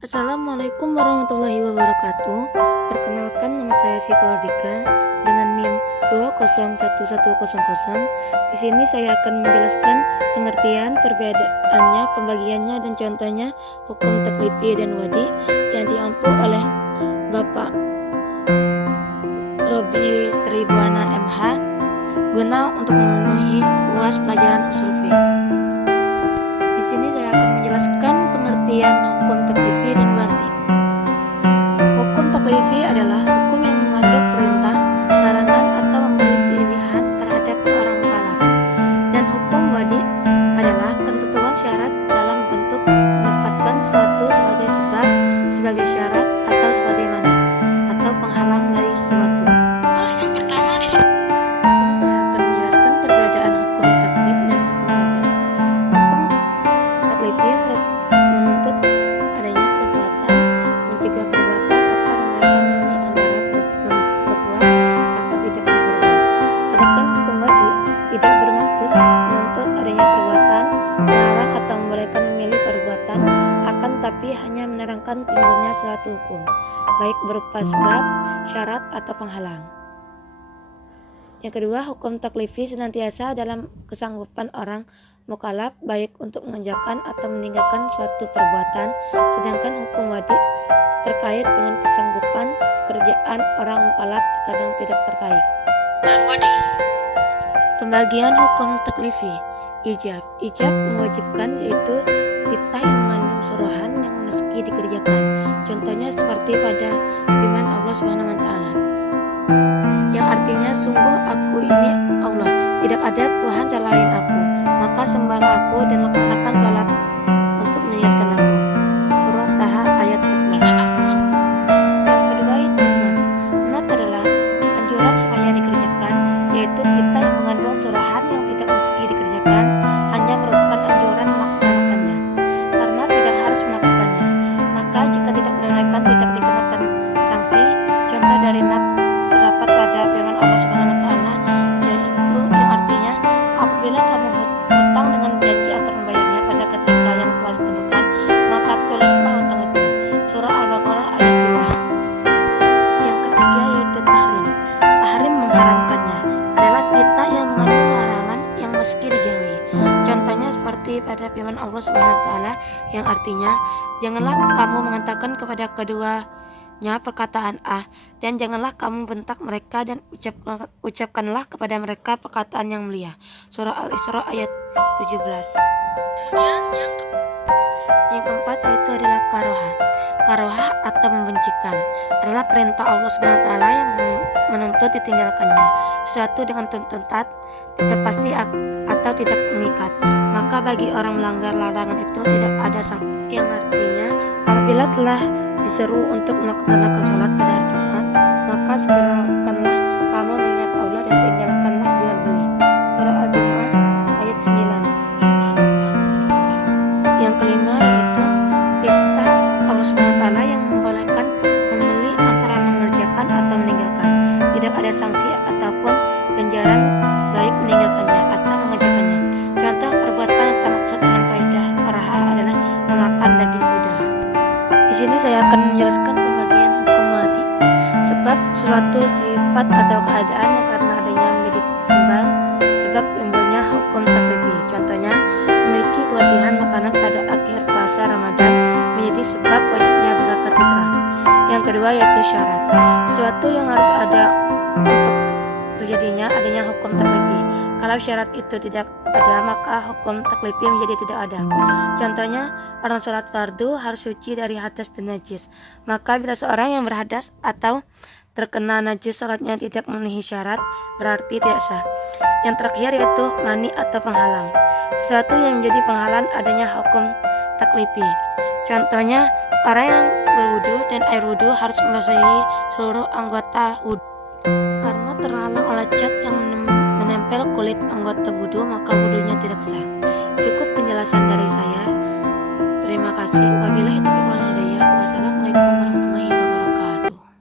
Assalamualaikum warahmatullahi wabarakatuh. Perkenalkan, nama saya Syifa Ardika dengan NIM 201100. Di sini saya akan menjelaskan pengertian, perbedaannya, pembagiannya dan contohnya hukum taklifi dan wadi yang diampu oleh Bapak Robi Tribuana MH guna untuk memenuhi UAS pelajaran usul fiqh. Di sini saya akan menjelaskan pengertian hukum taklifi dan wadi. Hukum taklifi adalah hukum yang mengandung perintah, larangan atau memberi pilihan terhadap seorang mukallaf. Dan hukum wadi adalah ketentuan syarat dalam bentuk menempatkan sesuatu sebagai sebab, sebagai syarat atau sebagai mani atau penghalang dari sesuatu. Yang pertama di sini saya akan menjelaskan perbedaan hukum taklif dan hukum wadi. Hukum taklifi menuntut adanya perbuatan, mencegah perbuatan atau memberikan memilih antara berbuat atau tidak berbuat. Sedangkan hukum wadi tidak bermaksud menuntut adanya perbuatan, melarang atau memberikan memilih perbuatan, akan tapi hanya menerangkan timbulnya suatu hukum, baik berupa sebab, syarat atau penghalang. Yang kedua, hukum taklifi senantiasa dalam kesanggupan orang mukallaf baik untuk mengerjakan atau meninggalkan suatu perbuatan, sedangkan hukum wadi terkait dengan kesanggupan pekerjaan orang mukallaf terkadang tidak terkait. Dan wadi. Pembagian hukum taklifi. Ijab mewajibkan, yaitu titah yang mengandung suruhan yang meski dikerjakan. Contohnya seperti pada firman Allah Subhanahu wa taala, yang artinya sungguh aku ini Allah, tidak ada Tuhan selain aku, maka sembahlah aku dan laksanakan sholat untuk mengingatkan aku. Surah Taha ayat 14. Yang kedua itu nat. Nat adalah anjuran supaya dikerjakan, yaitu titah yang mengandung suruhan yang tidak meski dikerjakan, hanya merupakan anjuran melaksanakannya karena tidak harus melakukannya. Maka jika tidak menunaikan tidak dikenakan sanksi. Contoh dari nat terdapat pada firman Allah Subhanahu wa taala, yaitu yang artinya apabila kamu hutang dengan janji akan membayarnya pada ketika yang telah ditentukan, maka tulislah hutang itu. Surah Al-Baqarah ayat 2. Yang ketiga yaitu tahrim. Tahrim mengharamkannya adalah titah yang mengandung larangan yang meski dijauhi. Contohnya seperti pada firman Allah Subhanahu wa taala yang artinya, janganlah kamu mengatakan kepada keduanya perkataan A, dan janganlah kamu bentak mereka dan ucapkanlah kepada mereka perkataan yang mulia. Surah Al-Isra ayat 17. Yang keempat yaitu adalah karohah. Karohah atau membencikan adalah perintah Allah Subhanahu wa taala yang menuntut ditinggalkannya sesuatu dengan tuntutan tidak pasti atau tidak mengikat. Maka bagi orang melanggar larangan itu tidak ada sanksi, yang artinya apabila telah diseru untuk melaksanakan sholat pada hari Jumat, maka segerakanlah kamu mengingat Allah dan tinggalkanlah jual beli. Surah Al-Jumu'ah ayat 9. Yang kelima yaitu titah Allah Subhanahu wa taala yang membolehkan memilih antara mengerjakan atau meninggalkan. Tidak ada sanksi ataupun ganjaran baik meninggalkannya atau mengerjakannya. Contoh perbuatan yang tak maksud dalam kaidah karahah adalah memakan daging kuda. Di sini saya akan menjelaskan pembagian hukum wadi. Sebab suatu sifat atau keadaan yang karena adanya menjadi sebab timbulnya hukum taklifi. Contohnya memiliki kelebihan makanan pada akhir puasa Ramadan menjadi sebab wajibnya zakat fitrah. Yang kedua yaitu syarat. Sesuatu yang harus ada untuk terjadinya adanya hukum taklifi. Kalau syarat itu tidak ada, maka hukum taklifi menjadi tidak ada. Contohnya, orang sholat fardu harus suci dari hadas dan najis. Maka bila seorang yang berhadas atau terkena najis sholatnya tidak memenuhi syarat, berarti tidak sah. Yang terakhir yaitu mani atau penghalang. Sesuatu yang menjadi penghalang adanya hukum taklifi. Contohnya, orang yang berwudu dan air wudu harus membasahi seluruh anggota wudu. Karena terhalang oleh cat yang menempel kulit anggota wudu, maka wudunya tidak sah. Cukup penjelasan dari saya. Terima kasih. Wabillahi taufiq wal hidayah. Wassalamualaikum warahmatullahi wabarakatuh.